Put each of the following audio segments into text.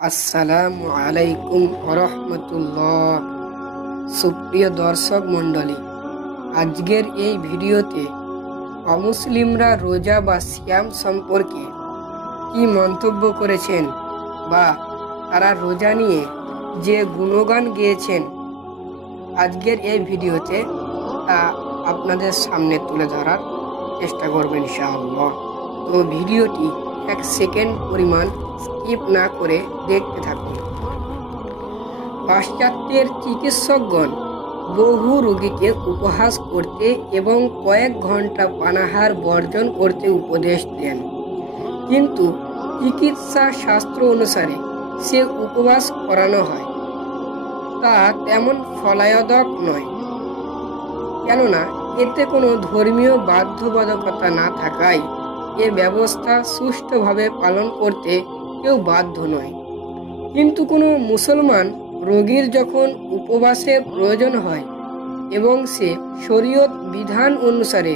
আসসালামু আলাইকুম রহমতুল্লাহ। সুপ্রিয় দর্শক মণ্ডলী, আজকের এই ভিডিওতে অমুসলিমরা রোজা বা সিয়াম সম্পর্কে কি মন্তব্য করেছেন বা তারা রোজা নিয়ে যে গুণগান গেয়েছেন, আজকের এই ভিডিওতে তা আপনাদের সামনে তুলে ধরার চেষ্টা করবেন ইনশাআল্লাহ। তো ভিডিওটি 1 সেকেন্ড পরিমাণ স্কিপ না করে দেখতে থাকুন। পাশ্চাত্যের চিকিৎসকগণ বহু রোগীকে উপহাস করতে এবং কয়েক ঘন্টা পানাহার বর্জন করতে উপদেশ দেন, কিন্তু চিকিৎসা শাস্ত্র অনুসারে সে উপবাস করানো হয় তা তেমন ফলায়দক নয়, কেননা এতে কোনো ধর্মীয় বাধ্যবাধকতা না থাকায় এ ব্যবস্থা সুষ্ঠুভাবে পালন করতে কেউ বাধ্য নয়। কিন্তু কোনো মুসলমান রোগীর যখন উপবাসের প্রয়োজন হয় এবং সে শরীয়ত বিধান অনুসারে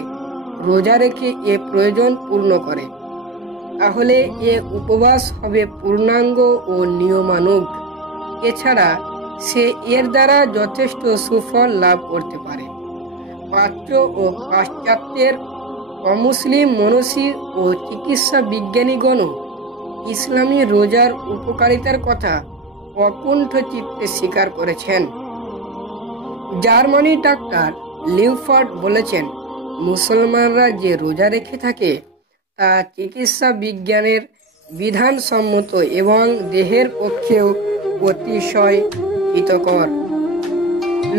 রোজা রেখে এ প্রয়োজন পূর্ণ করে, তাহলে এ উপবাস হবে পূর্ণাঙ্গ ও নিয়মানুগ। এছাড়া সে এর দ্বারা যথেষ্ট সুফল লাভ করতে পারে। প্রাচ্য ও পাশ্চাত্যের অমুসলিম মনীষী ও চিকিৎসা বিজ্ঞানীগণও ইসলামী রোজার উপকারিতার কথা অকুণ্ঠ চিত্তে স্বীকার করেছেন। জার্মানি ডাক্তার লিউফার্ড বলেছেন, মুসলমানরা যে রোজা রেখে থাকে তা চিকিৎসা বিজ্ঞানের বিধানসম্মত এবং দেহের পক্ষেও অতিশয় হিতকর।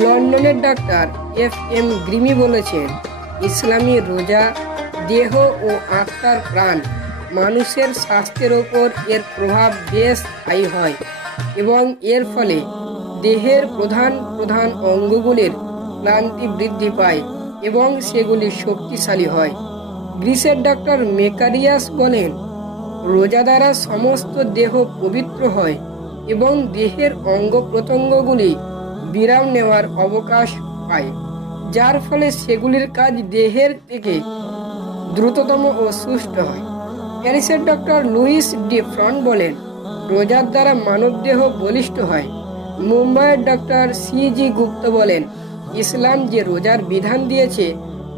লন্ডনের ডাক্তার FM গ্রিমি বলেছেন, ইসলামী রোজা দেহ ও আত্মার প্রাণ মানুষের স্বাস্থ্যের ওপর এর প্রভাব বেশ স্থায়ী হয় এবং এর ফলে দেহের প্রধান প্রধান অঙ্গগুলির ক্লান্তি বৃদ্ধি পায় এবং সেগুলি শক্তিশালী হয়। গ্রিসের ডক্টর মেকারিয়াস বলেন, রোজা দ্বারা সমস্ত দেহ পবিত্র হয় এবং দেহের অঙ্গ প্রত্যঙ্গগুলি বিরাম নেওয়ার অবকাশ পায়, যার ফলে সেগুলির কাজ দেহের থেকে দ্রুততম ও সুষ্ঠু হয়। প্যারিসের ডক্টর লুইস ডি ফ্রন্ট বলেন, রোজার দ্বারা মানবদেহ বলিষ্ঠ হয়। মুম্বাইয়ের ডক্টর CG গুপ্ত বলেন, ইসলাম যে রোজার বিধান দিয়েছে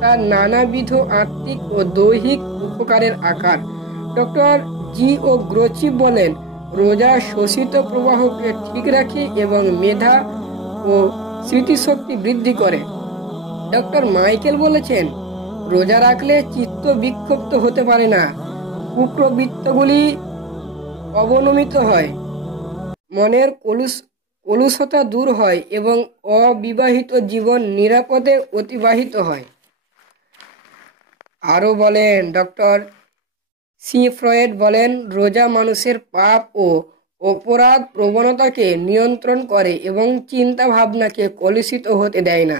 তার নানাবিধ আত্মিক ও দৈহিক উপকারের আকার। ডক্টর GO গ্রোচি বলেন, রোজা শোষিত প্রবাহকে ঠিক রাখে এবং মেধা ও স্মৃতিশক্তি বৃদ্ধি করে। ডক্টর মাইকেল বলেছেন, রোজা রাখলে চিত্ত বিক্ষিপ্ত হতে পারে না, কুপ্রবৃত্তগুলি অবনমিত হয়, মনের কলুষতা দূর হয় এবং অবিবাহিত জীবন নিরাপদে অতিবাহিত হয়। আরও বলেন ডক্টর ফ্রয়েড বলেন, রোজা মানুষের পাপ ও অপরাধ প্রবণতাকে নিয়ন্ত্রণ করে এবং চিন্তা ভাবনাকে কলুষিত হতে দেয় না।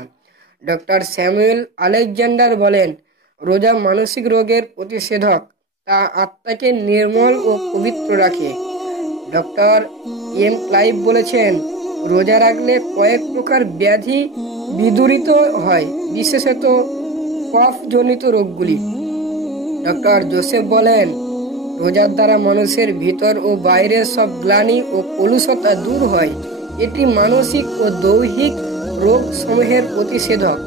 ডক্টর স্যামুয়েল আলেকজান্ডার বলেন, রোজা মানসিক রোগের প্রতিষেধক, তা আত্মাকে নির্মল ও পবিত্র রাখে। ডক্টর ক্লাইভ বলেছেন, রোজা রাখলে কয়েক প্রকার ব্যাধি বিদূরিত হয়, বিশেষত কফজনিত রোগগুলি। ডক্টর জোসেফ বলেন, রোজার দ্বারা মানুষের ভিতর ও বাইরের সব গ্লানি ও কলুষতা দূর হয়, এটি মানসিক ও দৈহিক রোগ সমূহের প্রতিষেধক।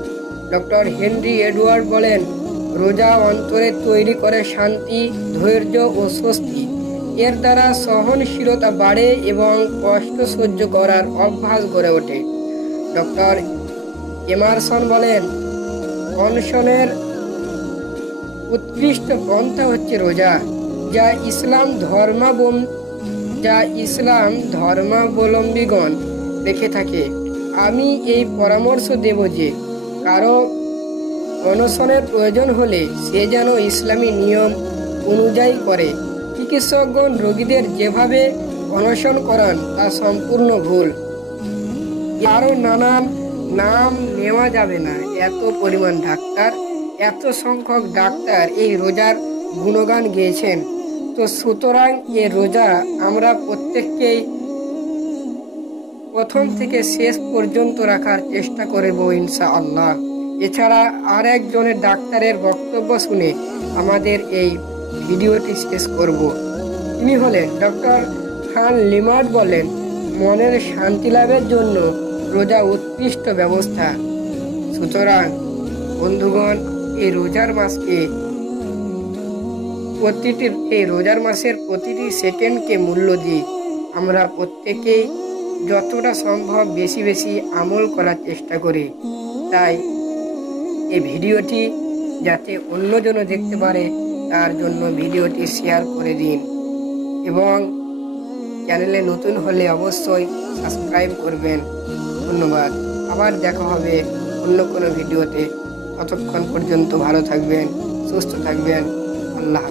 ডক্টর হেনরি এডওয়ার্ড বলেন, রোজা অন্তরে তৈরি করে শান্তি, ধৈর্য ও স্বস্তি। এর দ্বারা সহনশীলতা বাড়ে এবং কষ্ট সহ্য করার অভ্যাস গড়ে ওঠে। ডক্টর এমারসন বলেন, অনশনের উৎকৃষ্ট পন্থা হচ্ছে রোজা, যা ইসলাম ধর্মাবলম্বীগণ রেখে থাকে। আমি এই পরামর্শ দেব যে কারো অনশনের প্রয়োজন হলে সে যেন ইসলামী নিয়ম অনুযায়ী করে। চিকিৎসকগণ রোগীদের যেভাবে অনশন করান তা সম্পূর্ণ ভুল। আরও নানান নাম নেওয়া যাবে না, এত পরিমাণ ডাক্তার, এত সংখ্যক ডাক্তার এই রোজার গুণগান গেয়েছেন। তো সুতরাং এ রোজা আমরা প্রত্যেককেই প্রথম থেকে শেষ পর্যন্ত রাখার চেষ্টা করব ইনশাআল্লাহ। এছাড়া আর একজনের ডাক্তারের বক্তব্য শুনে আমাদের এই ভিডিওটি শেষ করব। তিনি হলেন ডক্টর খান লিমার্ট বলেন, মনের শান্তি লাভের জন্য রোজা উৎকৃষ্ট ব্যবস্থা। সুতরাং বন্ধুগণ, এই রোজার মাসের প্রতিটি সেকেন্ডকে মূল্য দিই। আমরা প্রত্যেকেই যতটা সম্ভব বেশি বেশি আমল করার চেষ্টা করি। তাই এই ভিডিওটি যাতে অন্যজনও দেখতে পারে তার জন্য ভিডিওটি শেয়ার করে দিন, এবং চ্যানেলে নতুন হলে অবশ্যই সাবস্ক্রাইব করবেন। ধন্যবাদ। আবার দেখা হবে অন্য কোনো ভিডিওতে। ততক্ষণ পর্যন্ত ভালো থাকবেন, সুস্থ থাকবেন। আল্লাহ।